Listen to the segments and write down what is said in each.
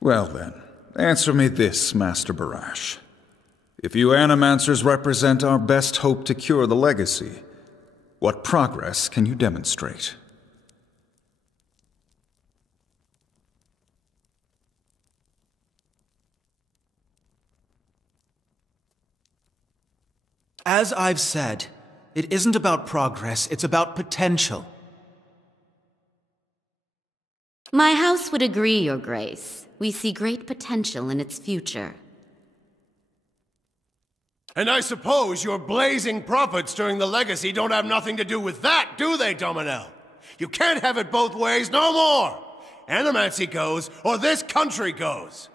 Well then, answer me this, Master Barash. If you Animancers represent our best hope to cure the legacy, what progress can you demonstrate? As I've said, it isn't about progress, it's about potential. My house would agree, Your Grace. We see great potential in its future. And I suppose your blazing profits during the legacy don't have nothing to do with that, do they, Dominel? You can't have it both ways no more! Animancy goes, or this country goes!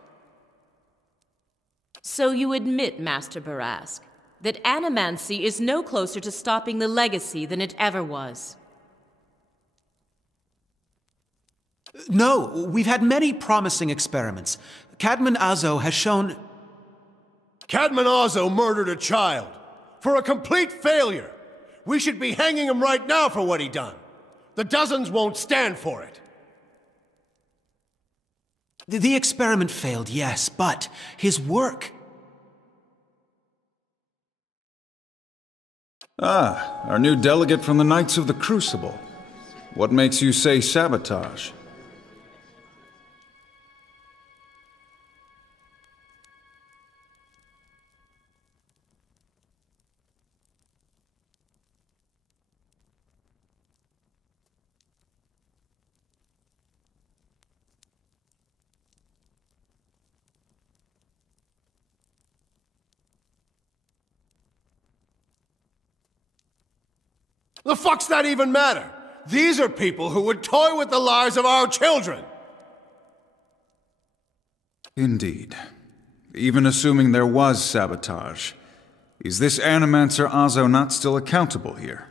So you admit, Master Barask, that Animancy is no closer to stopping the legacy than it ever was. No, we've had many promising experiments. Cadman Azo has shown... Cadman Azo murdered a child. For a complete failure. We should be hanging him right now for what he done. The dozens won't stand for it. The experiment failed, yes, but his work... Ah, our new delegate from the Knights of the Crucible. What makes you say sabotage? The fuck's that even matter? These are people who would toy with the lives of our children! Indeed. Even assuming there was sabotage, is this Animancer Azo not still accountable here?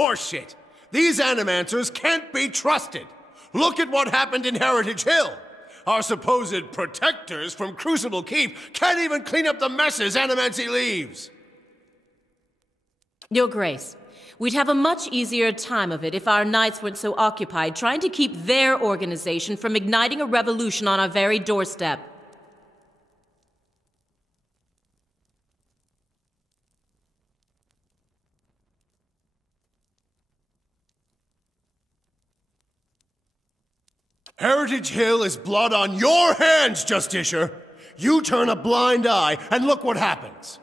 Horseshit! These Animancers can't be trusted! Look at what happened in Heritage Hill! Our supposed protectors from Crucible Keep can't even clean up the messes Animancy leaves! Your Grace, we'd have a much easier time of it if our knights weren't so occupied trying to keep their organization from igniting a revolution on our very doorstep. Heritage Hill is blood on your hands, Justiciar! You turn a blind eye, and look what happens!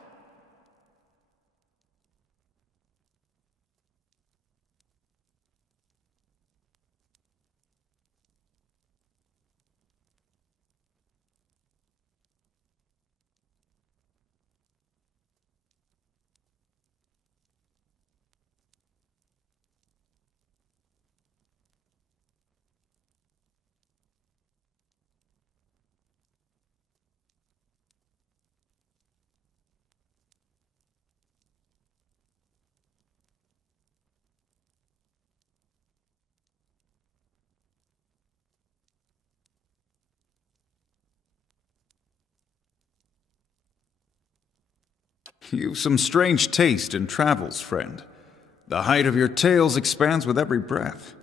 You've some strange taste in travels, friend. The height of your tales expands with every breath.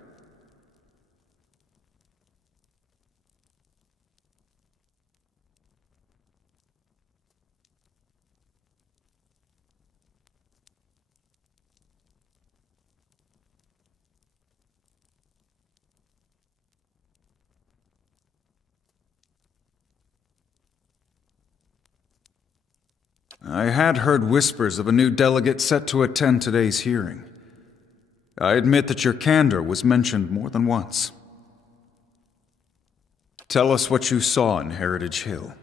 I had heard whispers of a new delegate set to attend today's hearing. I admit that your candor was mentioned more than once. Tell us what you saw in Heritage Hill.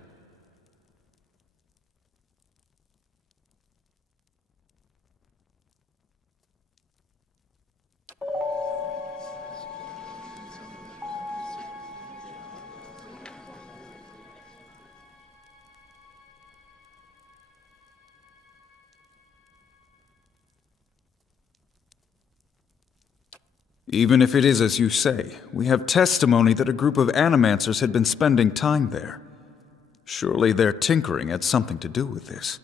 Even if it is as you say, we have testimony that a group of Animancers had been spending time there. Surely their tinkering had something to do with this.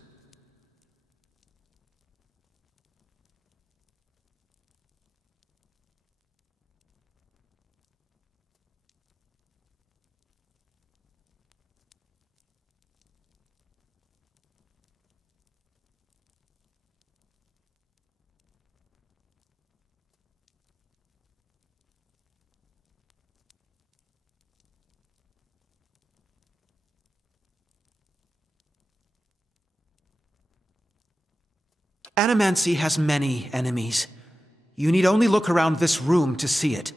Animancy has many enemies. You need only look around this room to see it.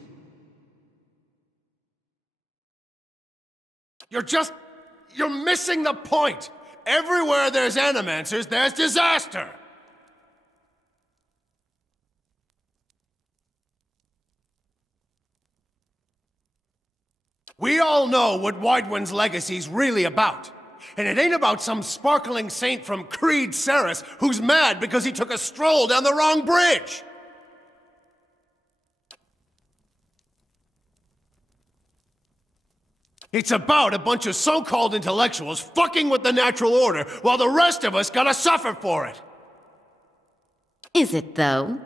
You're missing the point! Everywhere there's Animancers, there's disaster! We all know what Widewind's legacy's really about. And it ain't about some sparkling saint from Creed Ceres who's mad because he took a stroll down the wrong bridge! It's about a bunch of so-called intellectuals fucking with the natural order while the rest of us gotta suffer for it! Is it, though?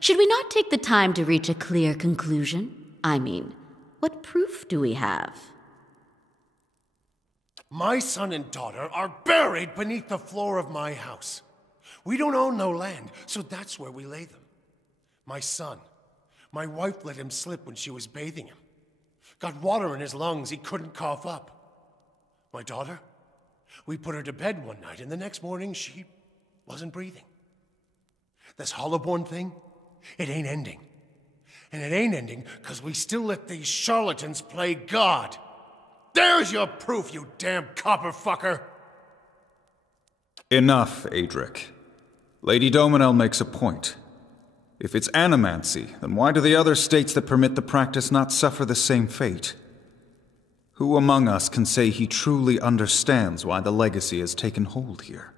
Should we not take the time to reach a clear conclusion? I mean, what proof do we have? My son and daughter are buried beneath the floor of my house. We don't own no land, so that's where we lay them. My son, my wife let him slip when she was bathing him. Got water in his lungs he couldn't cough up. My daughter, we put her to bed one night, and the next morning she wasn't breathing. This Hollowborn thing, it ain't ending. And it ain't ending because we still let these charlatans play God. There's your proof, you damn copperfucker! Enough, Adric. Lady Dominel makes a point. If it's Animancy, then why do the other states that permit the practice not suffer the same fate? Who among us can say he truly understands why the legacy has taken hold here?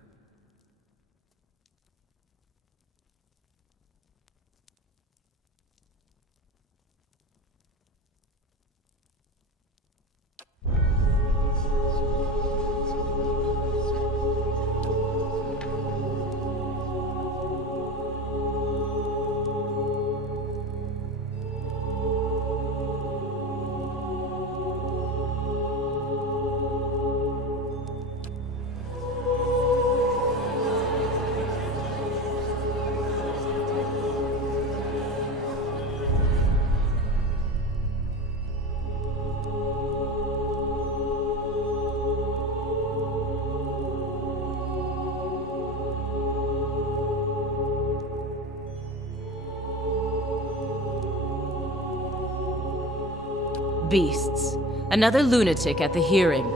Beasts. Another lunatic at the hearing.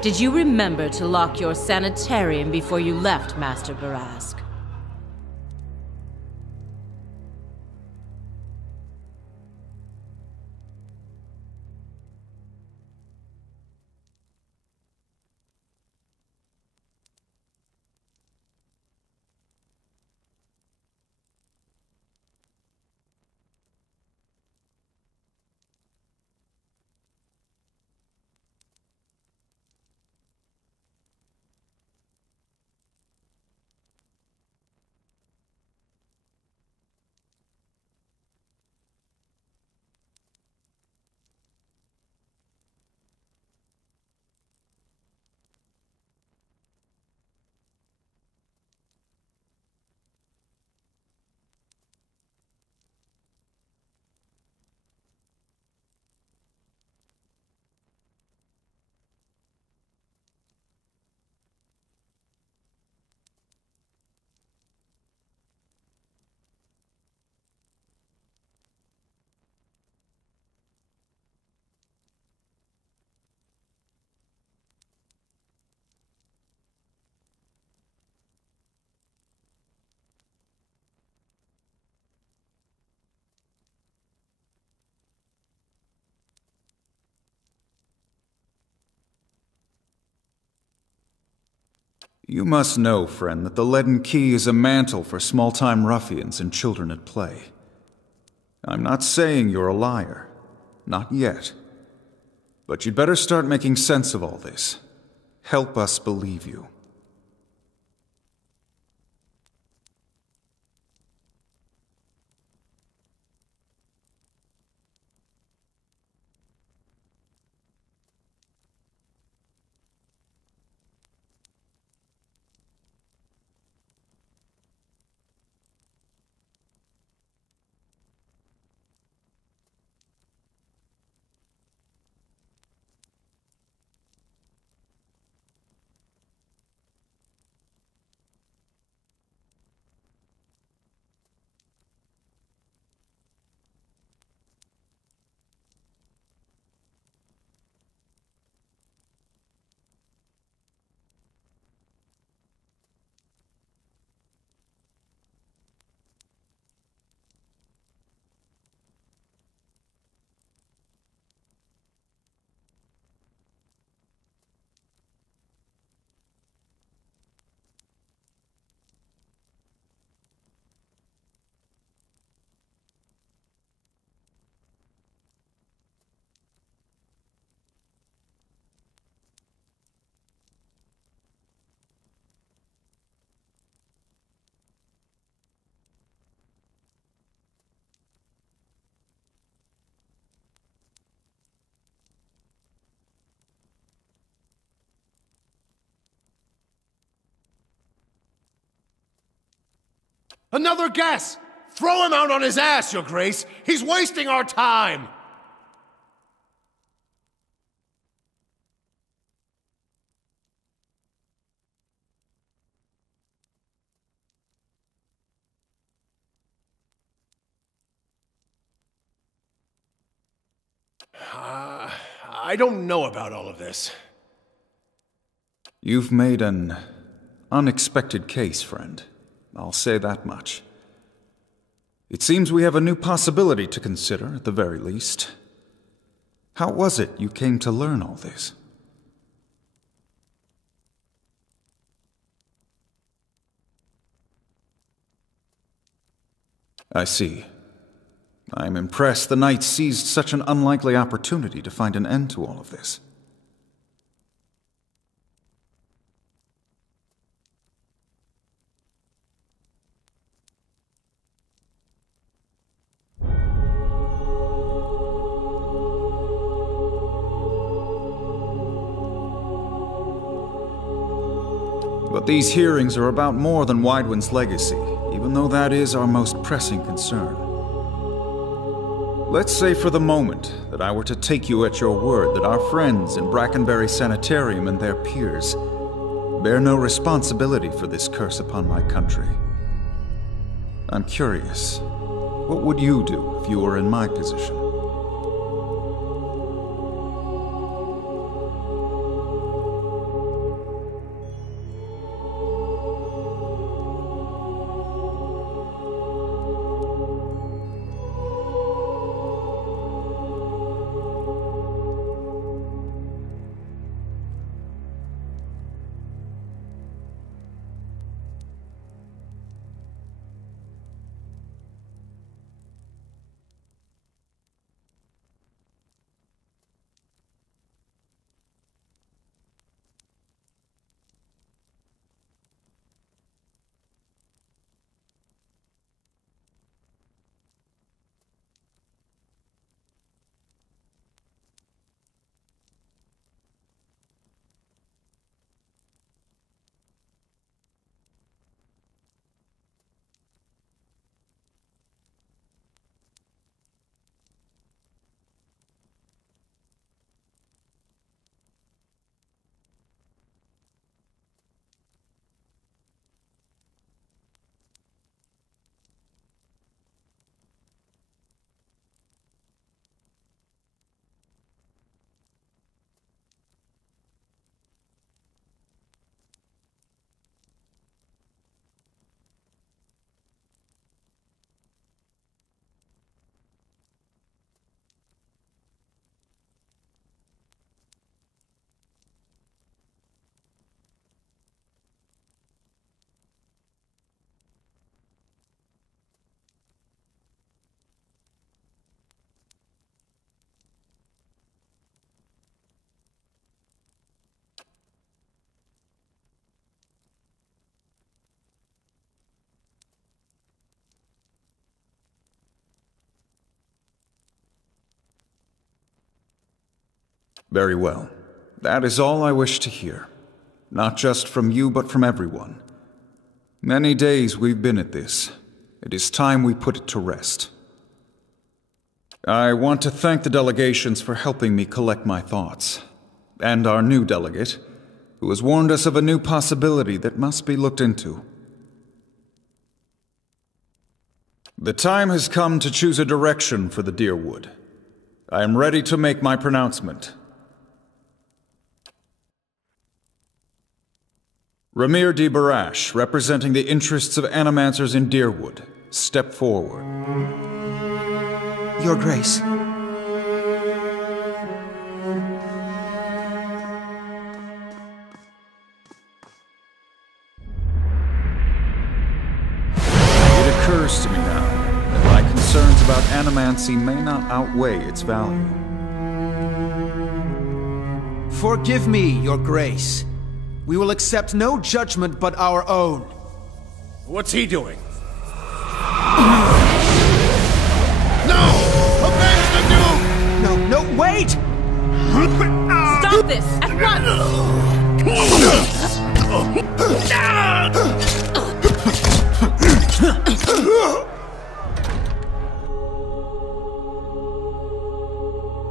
Did you remember to lock your sanitarium before you left, Master Barask? You must know, friend, that the leaden key is a mantle for small-time ruffians and children at play. I'm not saying you're a liar. Not yet. But you'd better start making sense of all this. Help us believe you. Another guess! Throw him out on his ass, Your Grace! He's wasting our time! I don't know about all of this. You've made an unexpected case, friend. I'll say that much. It seems we have a new possibility to consider, at the very least. How was it you came to learn all this? I see. I'm impressed the Knights seized such an unlikely opportunity to find an end to all of this. But these hearings are about more than Widewind's legacy, even though that is our most pressing concern. Let's say for the moment that I were to take you at your word that our friends in Brackenberry Sanitarium and their peers bear no responsibility for this curse upon my country. I'm curious, what would you do if you were in my position? Very well. That is all I wish to hear. Not just from you, but from everyone. Many days we've been at this. It is time we put it to rest. I want to thank the delegations for helping me collect my thoughts, and our new delegate, who has warned us of a new possibility that must be looked into. The time has come to choose a direction for the Deerwood. I am ready to make my pronouncement. Ramir D. Barash, representing the interests of Animancers in Deerwood, step forward. Your Grace. It occurs to me now that my concerns about Animancy may not outweigh its value. Forgive me, Your Grace. We will accept no judgment but our own. What's he doing? No! Avenge the Duke! No, wait! Stop this at once!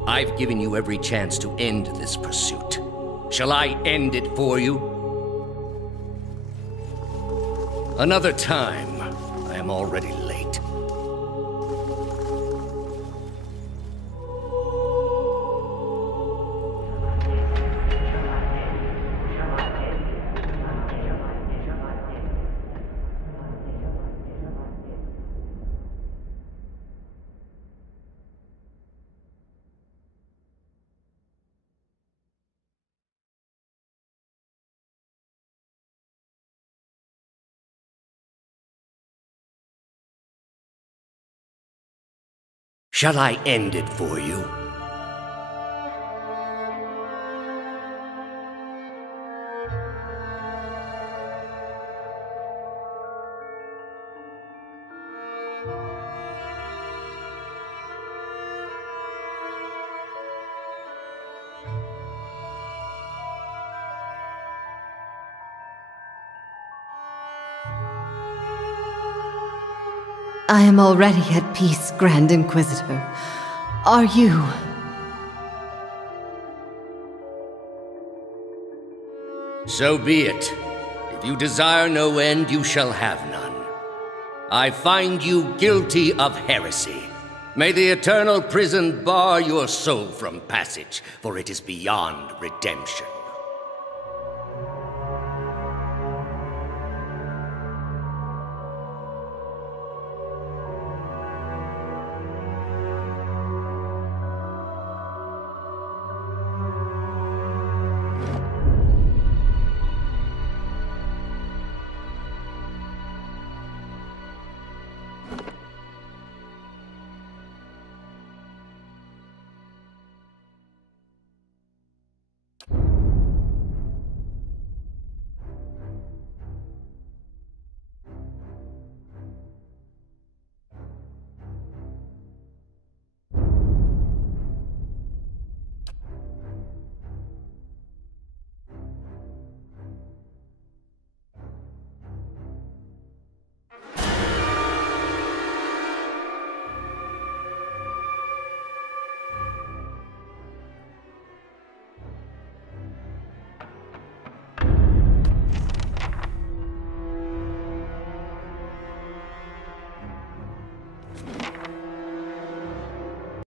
I've given you every chance to end this pursuit. Shall I end it for you? Another time. I am already late. Shall I end it for you? I am already at peace, Grand Inquisitor. Are you? So be it. If you desire no end, you shall have none. I find you guilty of heresy. May the eternal prison bar your soul from passage, for it is beyond redemption.